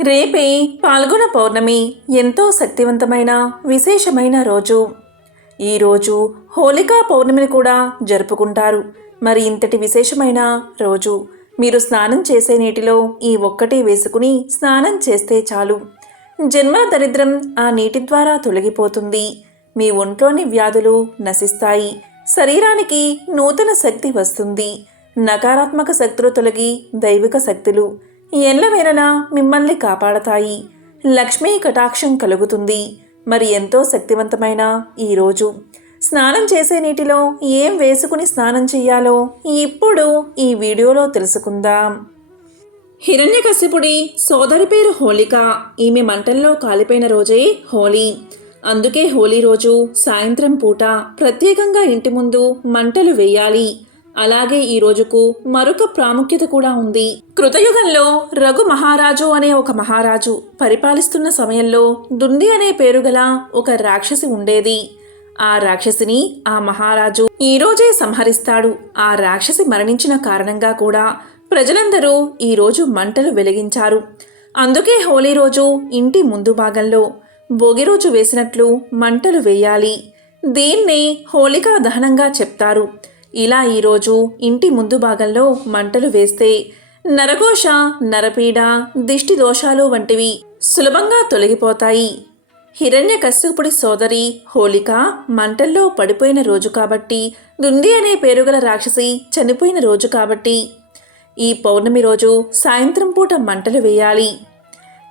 రేపే పాల్గొన పౌర్ణమి ఎంతో శక్తివంతమైన విశేషమైన రోజు. ఈరోజు హోలికా పౌర్ణమిని కూడా జరుపుకుంటారు. మరి ఇంతటి విశేషమైన రోజు మీరు స్నానం చేసే నీటిలో ఈ ఒక్కటి వేసుకుని స్నానం చేస్తే చాలు. జన్మల దరిద్రం ఆ నీటి ద్వారా తొలగిపోతుంది. మీ ఒంట్లోని వ్యాధులు నశిస్తాయి. శరీరానికి నూతన శక్తి వస్తుంది. నకారాత్మక శక్తులు తొలగి దైవిక శక్తులు ఎల్లవేళలా మిమ్మల్ని కాపాడతాయి. లక్ష్మీ కటాక్షం కలుగుతుంది. మరి ఎంతో శక్తివంతమైన ఈరోజు స్నానం చేసే నీటిలో ఏం వేసుకుని స్నానం చెయ్యాలో ఇప్పుడు ఈ వీడియోలో తెలుసుకుందాం. హిరణ్యకశిపుడి సోదరి పేరు హోళిక. ఈమె మంటల్లో కాలిపోయిన రోజే హోలీ అందుకే హోలీ రోజు సాయంత్రం పూట ప్రత్యేకంగా ఇంటి ముందు మంటలు వేయాలి. అలాగే ఈ రోజుకు మరొక ప్రాముఖ్యత కూడా ఉంది. కృతయుగంలో రఘు మహారాజు అనే ఒక మహారాజు పరిపాలిస్తున్న సమయంలో దుండి అనే పేరు గల ఒక రాక్షసి ఉండేది. ఆ రాక్షసిని ఆ మహారాజు ఈ రోజే సంహరిస్తాడు. ఆ రాక్షసి మరణించిన కారణంగా కూడా ప్రజలందరూ ఈ రోజు మంటలు వెలిగించారు. అందుకే హోలీ రోజు ఇంటి ముందు భాగంలో భోగి రోజు వేసినట్లు మంటలు వేయాలి. దీన్నే హోళికా దహనంగా చెప్తారు. ఇలా ఈరోజు ఇంటి ముందు భాగంలో మంటలు వేస్తే నరఘోష నరపీడ దిష్టి దోషాలు వంటివి సులభంగా తొలగిపోతాయి. హిరణ్యకశ్యపుడి సోదరి హోలిక మంటల్లో పడిపోయిన రోజు కాబట్టి దుండి అనే పేరుగల రాక్షసి చనిపోయిన రోజు కాబట్టి. ఈ పౌర్ణమి రోజు సాయంత్రం పూట మంటలు వేయాలి.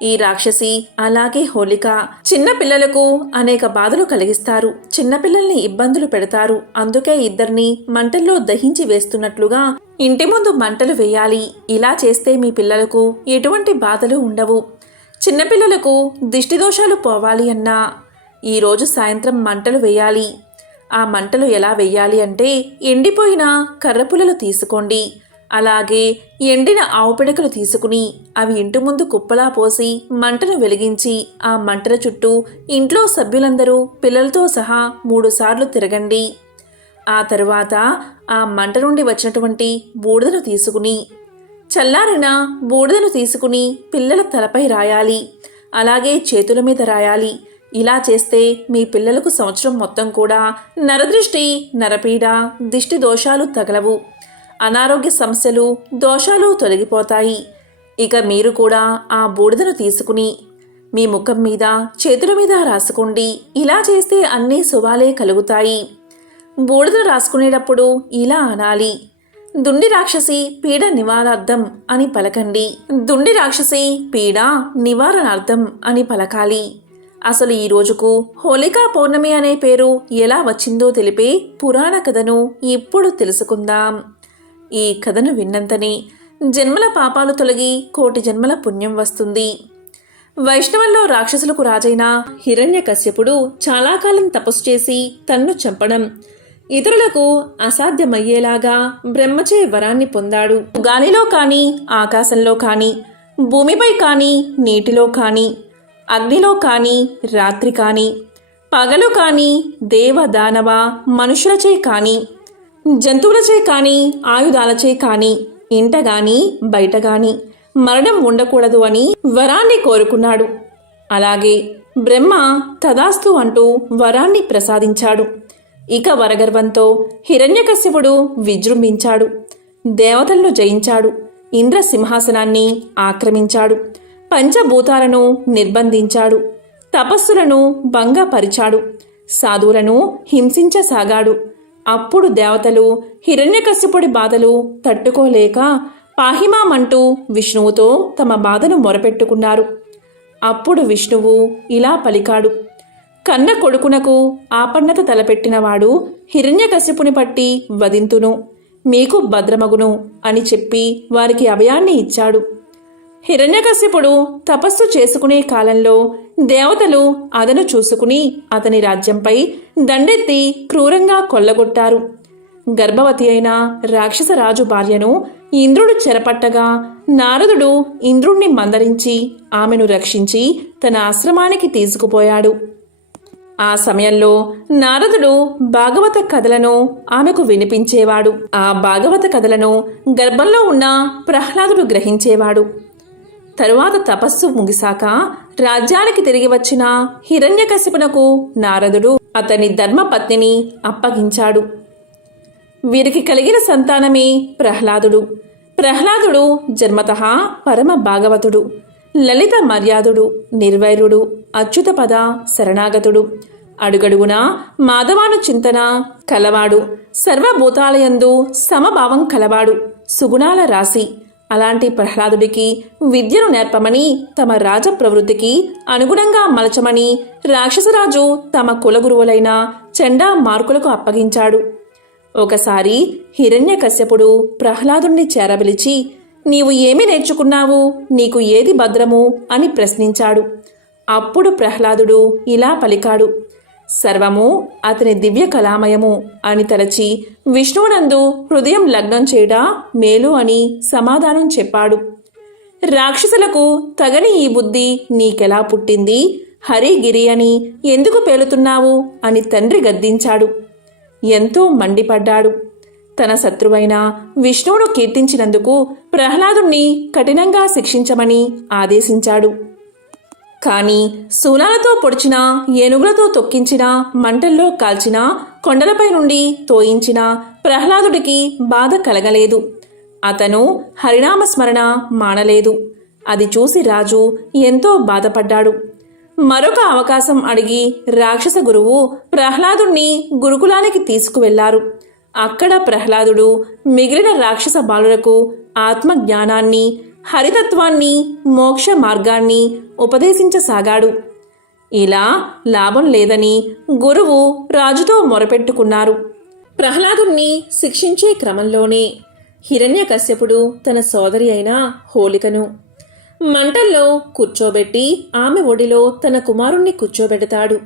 ఈ రాక్షసి అలాగే హోలిక చిన్నపిల్లలకు అనేక బాధలు కలిగిస్తారు. చిన్నపిల్లల్ని ఇబ్బందులు పెడతారు. అందుకే ఇద్దరిని మంటల్లో దహించి వేస్తున్నట్లుగా ఇంటి ముందు మంటలు వేయాలి. ఇలా చేస్తే మీ పిల్లలకు ఎటువంటి బాధలు ఉండవు. చిన్నపిల్లలకు దిష్టి దోషాలు పోవాలి అన్నా ఈరోజు సాయంత్రం మంటలు వేయాలి. ఆ మంటలు ఎలా వేయాలి అంటే ఎండిపోయిన కర్రపుల్లలు తీసుకోండి. అలాగే ఎండిన ఆవు పిడకలు తీసుకుని అవి ఇంటి ముందు కుప్పలా పోసి మంటను వెలిగించి ఆ మంటల చుట్టూ ఇంట్లో సభ్యులందరూ పిల్లలతో సహా మూడుసార్లు తిరగండి. ఆ తరువాత ఆ మంట నుండి వచ్చినటువంటి బూడిదను తీసుకుని చల్లారిన బూడిదను తీసుకుని పిల్లల తలపై రాయాలి. అలాగే చేతుల మీద రాయాలి. ఇలా చేస్తే మీ పిల్లలకు సంవత్సరం మొత్తం కూడా నరదృష్టి నరపీడ దిష్టి దోషాలు తగలవు. అనారోగ్య సమస్యలు దోషాలు తొలగిపోతాయి. ఇక మీరు కూడా ఆ బూడిదను తీసుకుని మీ ముఖం మీద చేతుల మీద రాసుకోండి. ఇలా చేస్తే అన్ని శుభాలే కలుగుతాయి. బూడిద రాసుకునేటప్పుడు ఇలా అనాలి. దుండి రాక్షసి పీడ నివారార్థం అని పలకండి. దుండి రాక్షసి పీడ నివారణార్థం అని పలకాలి. అసలు ఈ రోజుకు హోలికా పౌర్ణమి అనే పేరు ఎలా వచ్చిందో తెలిపే పురాణ కథను ఇప్పుడు తెలుసుకుందాం. ఈ కథను విన్నంతనే జన్మల పాపాలు తొలగి కోటి జన్మల పుణ్యం వస్తుంది. వైష్ణవంలో రాక్షసులకు రాజైన హిరణ్యకశ్యపుడు చాలా కాలం తపస్సు చేసి తన్ను చంపడం ఇతరులకు అసాధ్యమయ్యేలాగా బ్రహ్మచే వరాన్ని పొందాడు. గాలిలో కాని ఆకాశంలో కాని భూమిపై కాని నీటిలో కాని అగ్నిలో కాని రాత్రి కాని పగలు కాని దేవ దానవ మనుషులచే కానీ జంతువులచే కానీ ఆయుధాలచే కానీ ఇంట గాని బయట గాని మరణం ఉండకూడదు అని వరాన్ని కోరుకున్నాడు. అలాగే బ్రహ్మ తదాస్తు అంటూ వరాన్ని ప్రసాదించాడు. ఇక వరగర్వంతో హిరణ్యకశ్యపుడు విజృంభించాడు. దేవతలను జయించాడు. ఇంద్ర సింహాసనాన్ని ఆక్రమించాడు. పంచభూతాలను నిర్బంధించాడు. తపస్సులను భంగపరిచాడు. సాధువులను హింసించసాగాడు. అప్పుడు దేవతలు హిరణ్యకశ్యపుడి బాధలు తట్టుకోలేక పాహిమామంటూ విష్ణువుతో తమ బాధను మొరపెట్టుకున్నారు. అప్పుడు విష్ణువు ఇలా పలికాడు కన్న కొడుకునకు ఆపన్నత తలపెట్టినవాడు హిరణ్యకశ్యపుని పట్టి వదింతును మీకు భద్రమగును అని చెప్పి వారికి అభయాన్ని ఇచ్చాడు. హిరణ్యకశ్యపుడు తపస్సు చేసుకునే కాలంలో దేవతలు అదను చూసుకుని అతని రాజ్యంపై దండెత్తి క్రూరంగా కొల్లగొట్టారు. గర్భవతి అయిన రాక్షసరాజు భార్యను ఇంద్రుడు చెరపట్టగా నారదుడు ఇంద్రుణ్ణి మందరించి ఆమెను రక్షించి తన ఆశ్రమానికి తీసుకుపోయాడు. ఆ సమయంలో నారదుడు భాగవత కథలను ఆమెకు వినిపించేవాడు. ఆ భాగవత కథలను గర్భంలో ఉన్న ప్రహ్లాదుడు గ్రహించేవాడు. తరువాత తపస్సు ముగిశాక రాజ్యానికి తిరిగి వచ్చిన హిరణ్యకశిపునకు నారదుడు అతని ధర్మపత్నిని అప్పగించాడు. వీరికి కలిగిన సంతానమే ప్రహ్లాదుడు. ప్రహ్లాదుడు జన్మత పరమ భాగవతుడు లలిత మర్యాదుడు నిర్వైరుడు అచ్యుతపద శరణాగతుడు. అడుగడుగునా మాధవాను చింతన కలవాడు. సర్వభూతాలయందు సమభావం కలవాడు. సుగుణాల రాశి. అలాంటి ప్రహ్లాదుడికి విద్యను నేర్పమని తమ రాజ ప్రవృత్తికి అనుగుణంగా మలచమని రాక్షసరాజు తమ కులగురువులైన చండా మార్కులకు అప్పగించాడు. ఒకసారి హిరణ్యకశ్యపుడు ప్రహ్లాదుణ్ణి చేరబిలిచి నీవు ఏమి నేర్చుకున్నావు? నీకు ఏది భద్రము? అని ప్రశ్నించాడు. అప్పుడు ప్రహ్లాదుడు ఇలా పలికాడు సర్వము అతని దివ్య కళామయము అని తలచి విష్ణువునందు హృదయం లగ్నం చేయడా మేలు అని సమాధానం చెప్పాడు. రాక్షసులకు తగని ఈ బుద్ధి నీకెలా పుట్టింది? హరిగిరి అని ఎందుకు పేలుతున్నావు? అని తండ్రి గద్దించాడు. ఎంతో మండిపడ్డాడు. తన శత్రువైన విష్ణువును కీర్తించినందుకు ప్రహ్లాదుణ్ణి కఠినంగా శిక్షించమని ఆదేశించాడు. కానీ శూలాలతో పొడిచినా ఏనుగులతో తొక్కించిన మంటల్లో కాల్చిన కొండలపై నుండి తోయించినా ప్రహ్లాదుడికి బాధ కలగలేదు. అతను హరినామస్మరణ మానలేదు. అది చూసి రాజు ఎంతో బాధపడ్డాడు. మరొక అవకాశం అడిగి రాక్షస గురువు ప్రహ్లాదుణ్ణి గురుకులానికి తీసుకువెళ్ళారు. అక్కడ ప్రహ్లాదుడు మిగిలిన రాక్షస బాలులకు ఆత్మజ్ఞానాన్ని హరితత్వాన్ని మోక్ష మార్గాన్ని ఉపదేశించసాగాడు. ఇలా లాభం లేదని గురువు రాజుతో మొరపెట్టుకున్నారు. ప్రహ్లాదుణ్ణి శిక్షించే క్రమంలోనే హిరణ్యకశ్యపుడు తన సోదరి అయిన హోలికను మంటల్లో కూర్చోబెట్టి ఆమె ఒడిలో తన కుమారుణ్ణి కూర్చోబెడతాడు.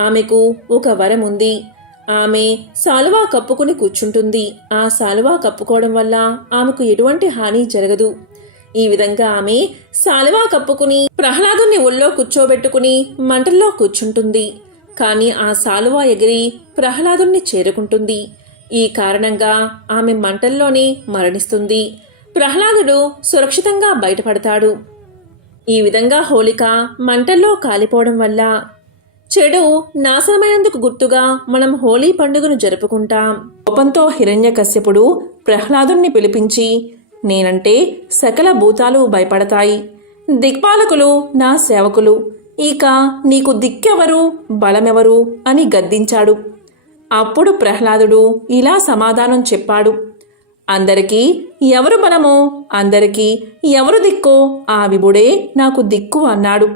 ఆమెకు ఒక వరం ఉంది. ఆమె సాలువా కప్పుకుని కూర్చుంటుంది. ఆ సాలువా కప్పుకోవడం వల్ల ఆమెకు ఎటువంటి హాని జరగదు. ఈ విధంగా ఆమె సాలువా కప్పుకుని ప్రహ్లాదుని ఒళ్ళో కూర్చోబెట్టుకుని మంటల్లో కూర్చుంటుంది. కానీ ఆ సాలువా ఎగిరి ప్రహ్లాదుని చేరుకుంటుంది. ఈ కారణంగా ఆమె మంటల్లోనే మరణిస్తుంది. ప్రహ్లాదుడు సురక్షితంగా బయటపడతాడు. ఈ విధంగా హోళిక మంటల్లో కాలిపోవడం వల్ల చెడు నాశనమైనందుకు గుర్తుగా మనం హోలీ పండుగను జరుపుకుంటాం. కోపంతో హిరణ్యకశ్యపుడు ప్రహ్లాదుణ్ణి పిలిపించి నేనంటే సకల భూతాలు భయపడతాయి. దిక్పాలకులు నా సేవకులు. ఇక నీకు దిక్కెవరు బలమెవరు అని గద్దించాడు. అప్పుడు ప్రహ్లాదుడు ఇలా సమాధానం చెప్పాడు. అందరికీ ఎవరు బలమో అందరికీ ఎవరు దిక్కో ఆ విభుడే నాకు దిక్కు అన్నాడు.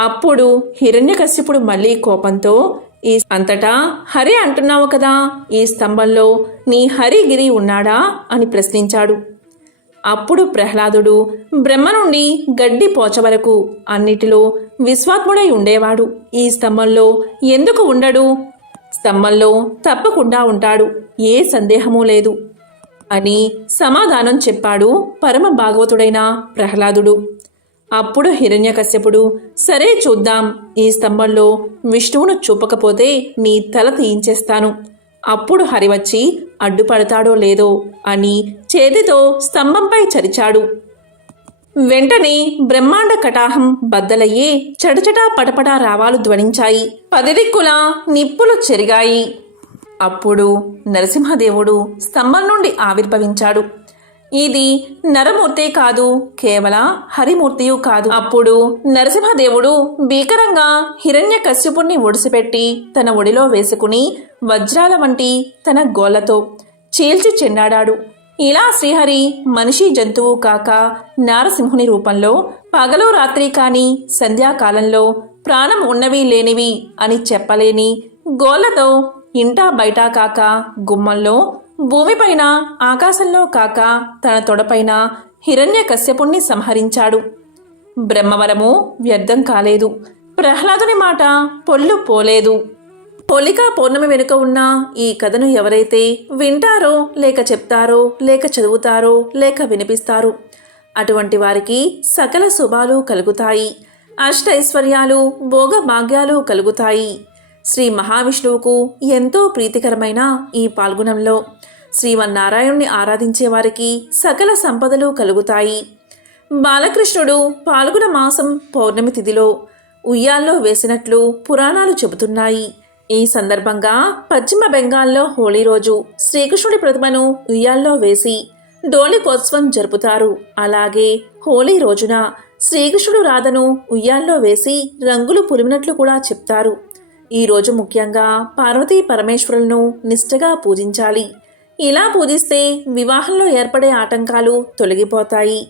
అప్పుడు హిరణ్యకశ్యపుడు మళ్ళీ కోపంతో ఈ అంతటా హరి అంటున్నావు కదా ఈ స్తంభంలో నీ హరిగిరి ఉన్నాడా అని ప్రశ్నించాడు. అప్పుడు ప్రహ్లాదుడు బ్రహ్మ నుండి గడ్డి పోచ వరకు అన్నిటిలో విశ్వాత్ముడై ఉండేవాడు. ఈ స్తంభంలో ఎందుకు ఉండడు? స్తంభంలో తప్పకుండా ఉంటాడు. ఏ సందేహమూ లేదు అని సమాధానం చెప్పాడు పరమ భాగవతుడైన ప్రహ్లాదుడు. అప్పుడు హిరణ్యకశ్యపుడు సరే చూద్దాం ఈ స్తంభంలో విష్ణువును చూపకపోతే నీ తల తీయించేస్తాను. అప్పుడు హరి వచ్చి అడ్డుపడతాడో లేదో? అని చేతితో స్తంభంపై చరిచాడు. వెంటనే బ్రహ్మాండ కటాహం బద్దలయ్యే చటచటా పటపటా రావాలు ధ్వనించాయి. పదిదిక్కులా నిప్పులు చెరిగాయి. అప్పుడు నరసింహదేవుడు స్తంభం నుండి ఆవిర్భవించాడు. ఇది నరమూర్తే కాదు కేవల హరిమూర్తియు కాదు. అప్పుడు నరసింహదేవుడు భీకరంగా హిరణ్య కశ్యపుణ్ణి ఒడిసిపెట్టి తన ఒడిలో వేసుకుని వజ్రాల వంటి తన గోళ్ళతో చీల్చి చెండాడాడు ఇలా శ్రీహరి మనిషి జంతువు కాక నారసింహుని రూపంలో పగలు రాత్రి కాని సంధ్యాకాలంలో ప్రాణం ఉన్నవి లేనివి అని చెప్పలేని గోళ్ళతో ఇంటా బయట కాక గుమ్మంలో భూమిపైన ఆకాశంలో కాక తన తొడపైన హిరణ్య కశ్యపుణ్ణి సంహరించాడు. బ్రహ్మవరము వ్యర్థం కాలేదు. ప్రహ్లాదుని మాట పొల్లు పోలేదు. పోలిక పౌర్ణమి వెనుక ఉన్న ఈ కథను ఎవరైతే వింటారో లేక చెప్తారో లేక చదువుతారో లేక వినిపిస్తారో అటువంటి వారికి సకల శుభాలు కలుగుతాయి. అష్టైశ్వర్యాలు భోగ భాగ్యాలు కలుగుతాయి. శ్రీ మహావిష్ణువుకు ఎంతో ప్రీతికరమైన ఈ పాల్గొనంలో శ్రీమన్నారాయణ్ణి ఆరాధించే వారికి సకల సంపదలు కలుగుతాయి. బాలకృష్ణుడు పాల్గొన మాసం పౌర్ణమి తిథిలో ఉయ్యాల్లో వేసినట్లు పురాణాలు చెబుతున్నాయి. ఈ సందర్భంగా పశ్చిమ బెంగాల్లో హోళీ రోజు శ్రీకృష్ణుడి ప్రతిమను ఉయ్యాల్లో వేసి డోలికోత్సవం జరుపుతారు. అలాగే హోళీ రోజున శ్రీకృష్ణుడు రాధను ఉయ్యాల్లో వేసి రంగులు పులిమినట్లు కూడా చెప్తారు. ఈ రోజు ముఖ్యంగా పార్వతీ పరమేశ్వరులను నిష్ఠగా పూజించాలి. ఇలా పూజిస్తే వివాహంలో ఏర్పడే ఆటంకాలు తొలగిపోతాయి.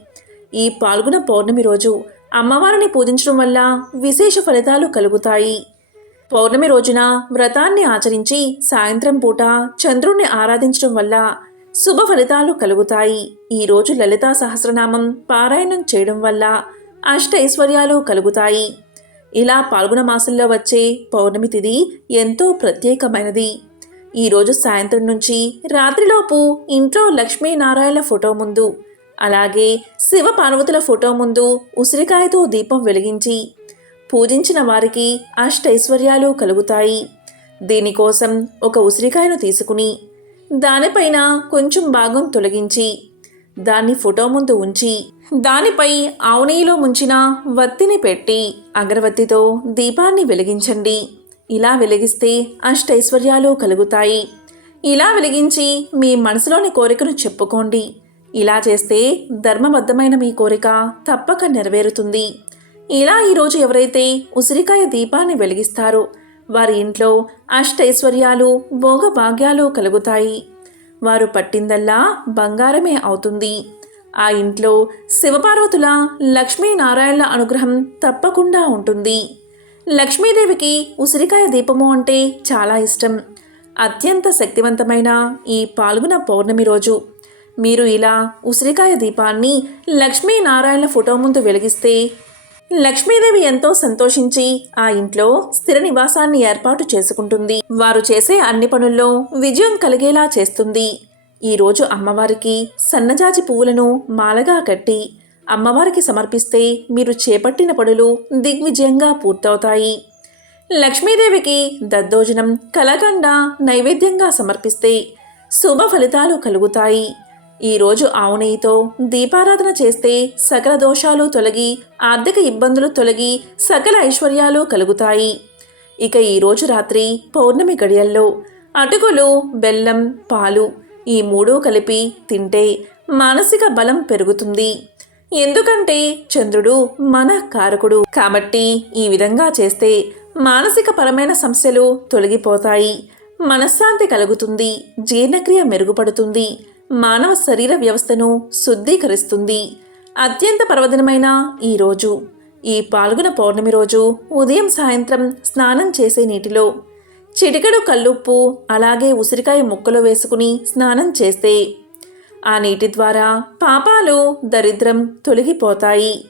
ఈ పాల్గొన పౌర్ణమి రోజు అమ్మవారిని పూజించడం వల్ల విశేష ఫలితాలు కలుగుతాయి. పౌర్ణమి రోజున వ్రతాన్ని ఆచరించి సాయంత్రం పూట చంద్రుణ్ణి ఆరాధించడం వల్ల శుభ ఫలితాలు కలుగుతాయి. ఈ రోజు లలితా సహస్రనామం పారాయణం చేయడం వల్ల అష్ట ఐశ్వర్యాలు కలుగుతాయి. ఇలా పాల్గొన మాసంలో వచ్చే పౌర్ణమి తిథి ఎంతో ప్రత్యేకమైనది. ఈరోజు సాయంత్రం నుంచి రాత్రిలోపు ఇంట్లో లక్ష్మీనారాయణ ఫోటో ముందు. అలాగే శివ పార్వతుల ఫోటో ముందు ఉసిరికాయతో దీపం వెలిగించి పూజించిన వారికి అష్టైశ్వర్యాలు కలుగుతాయి. దీనికోసం ఒక ఉసిరికాయను తీసుకుని దానిపైన కొంచెం భాగం తొలగించి దాన్ని ఫోటో ముందు ఉంచి దానిపై ఆవునెయ్యిలో ముంచిన వత్తిని పెట్టి అగరవత్తితో దీపాన్ని వెలిగించండి. ఇలా వెలిగిస్తే అష్టైశ్వర్యాలు కలుగుతాయి. ఇలా వెలిగించి మీ మనసులోని కోరికను చెప్పుకోండి. ఇలా చేస్తే ధర్మబద్ధమైన మీ కోరిక తప్పక నెరవేరుతుంది. ఇలా ఈరోజు ఎవరైతే ఉసిరికాయ దీపాన్ని వెలిగిస్తారో వారి ఇంట్లో అష్టైశ్వర్యాలు భోగభాగ్యాలు కలుగుతాయి. వారు పట్టిందల్లా బంగారమే అవుతుంది. ఆ ఇంట్లో శివపార్వతుల లక్ష్మీనారాయణల అనుగ్రహం తప్పకుండా ఉంటుంది. లక్ష్మీదేవికి ఉసిరికాయ దీపము అంటే చాలా ఇష్టం. అత్యంత శక్తివంతమైన ఈ పాల్గొన పౌర్ణమి రోజు. మీరు ఇలా ఉసిరికాయ దీపాన్ని లక్ష్మీనారాయణ ఫోటో ముందు వెలిగిస్తే లక్ష్మీదేవి ఎంతో సంతోషించి ఆ ఇంట్లో స్థిర నివాసాన్ని ఏర్పాటు చేసుకుంటుంది. వారు చేసే అన్ని పనుల్లో విజయం కలిగేలా చేస్తుంది. ఈరోజు అమ్మవారికి సన్నజాజి పువ్వులను మాలగా కట్టి అమ్మవారికి సమర్పిస్తే మీరు చేపట్టిన పనులు దిగ్విజయంగా పూర్తవుతాయి. లక్ష్మీదేవికి దద్దోజనం కలకండ నైవేద్యంగా సమర్పిస్తే శుభ ఫలితాలు కలుగుతాయి. ఈరోజు ఆవు నెయ్యితో దీపారాధన చేస్తే సకల దోషాలు తొలగి ఆర్థిక ఇబ్బందులు తొలగి సకల ఐశ్వర్యాలు కలుగుతాయి. ఇక ఈరోజు రాత్రి పౌర్ణమి గడియల్లో అటుకులు బెల్లం పాలు ఈ మూడు కలిపి తింటే మానసిక బలం పెరుగుతుంది. ఎందుకంటే చంద్రుడు మన కారకుడు. కాబట్టి ఈ విధంగా చేస్తే మానసిక పరమైన సమస్యలు తొలగిపోతాయి. మనశ్శాంతి కలుగుతుంది జీర్ణక్రియ మెరుగుపడుతుంది మానవ శరీర వ్యవస్థను శుద్ధీకరిస్తుంది. అత్యంత పర్వదినమైన ఈ రోజు. ఈ పాల్గొన పౌర్ణమి రోజు ఉదయం సాయంత్రం స్నానం చేసే నీటిలో చిటికెడు కల్లుప్పు అలాగే ఉసిరికాయ ముక్కలు వేసుకుని స్నానం చేస్తే ఆ నీటి ద్వారా పాపాలు దరిద్రం తొలగిపోతాయి.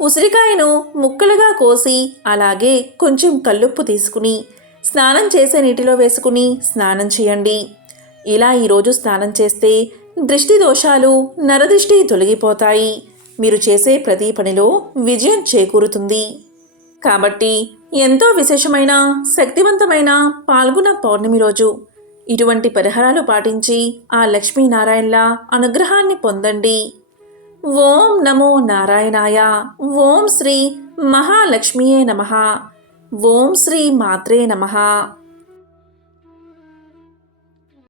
ఉసిరికాయను ముక్కలుగా కోసి అలాగే కొంచెం కల్లుప్పు తీసుకుని స్నానం చేసే నీటిలో వేసుకుని స్నానం చేయండి. ఇలా ఈరోజు స్నానం చేస్తే దృష్టి దోషాలు నరదృష్టి తొలగిపోతాయి. మీరు చేసే ప్రతి పనిలో విజయం చేకూరుతుంది. కాబట్టి ఎంతో విశేషమైన శక్తివంతమైన పాల్గొన పౌర్ణమి రోజు ఇటువంటి పరిహారాలు పాటించి ఆ లక్ష్మీనారాయణల అనుగ్రహాన్ని పొందండి. ఓం నమో నారాయణాయ. ఓం శ్రీ మహాలక్ష్మియే నమ. ఓం శ్రీ మాత్రే నమః.